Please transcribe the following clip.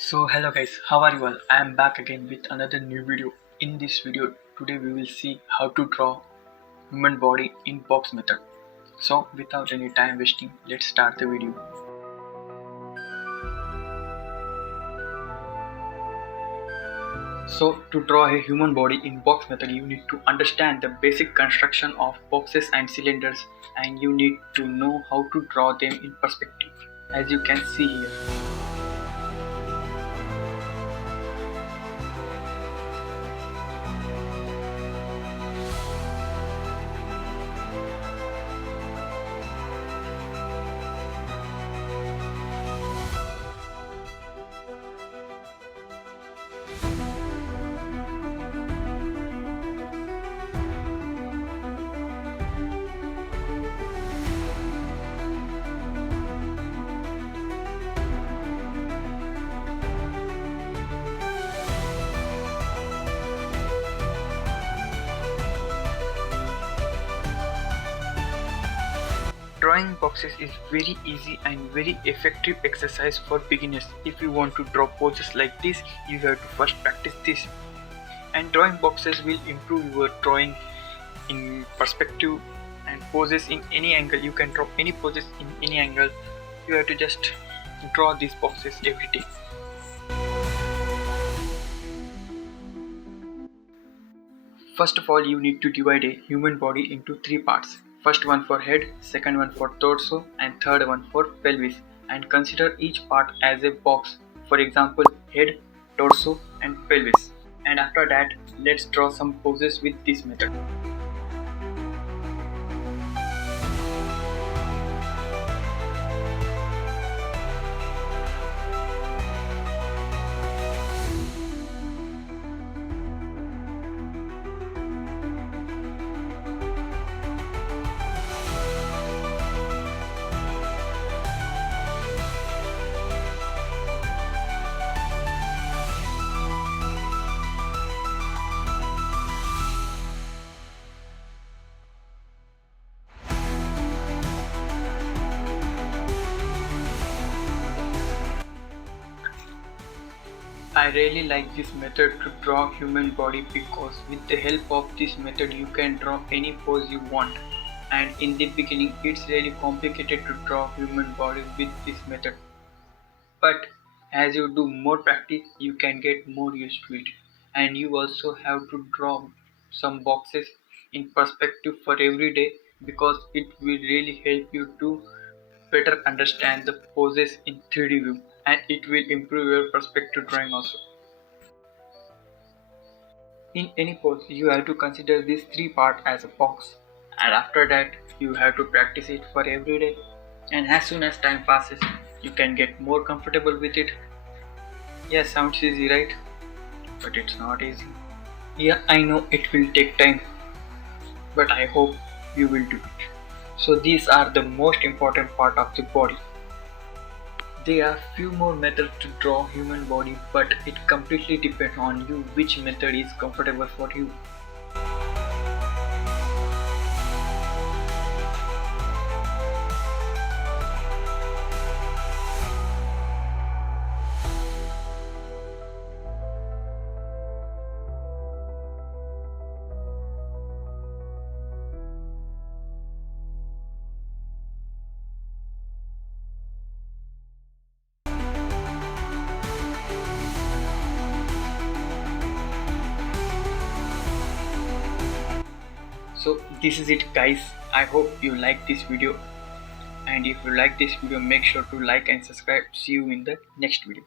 So hello guys, how are you all? I am back again with another new video. In this video, today we will see how to draw human body in box method. So without any time wasting, let's start the video. So to draw a human body in box method, you need to understand the basic construction of boxes and cylinders, and you need to know how to draw them in perspective, as you can see here. Drawing boxes is very easy and very effective exercise for beginners. If you want to draw poses like this, you have to first practice this. And drawing boxes will improve your drawing in perspective and poses in any angle. You can draw any poses in any angle. You have to just draw these boxes every day. First of all, you need to divide a human body into three parts. First one for head, second one for torso, and third one for pelvis. And consider each part as a box. For example, head, torso, and pelvis. And after that, let's draw some poses with this method. I really like this method to draw human body because with the help of this method you can draw any pose you want, and in the beginning it's really complicated to draw human body with this method, but as you do more practice you can get more used to it. And you also have to draw some boxes in perspective for every day because it will really help you to better understand the poses in 3D view, and it will improve your perspective drawing also. In any pose, you have to consider these three parts as a box, and after that, you have to practice it for every day. And as soon as time passes, you can get more comfortable with it. Yeah, sounds easy, right? But it's not easy. Yeah, I know it will take time, but I hope you will do it. So, these are the most important part of the body. There are few more methods to draw human body, but it completely depends on you which method is comfortable for you. So this is it guys, I hope you like this video, and if you like this video make sure to like and subscribe. See you in the next video.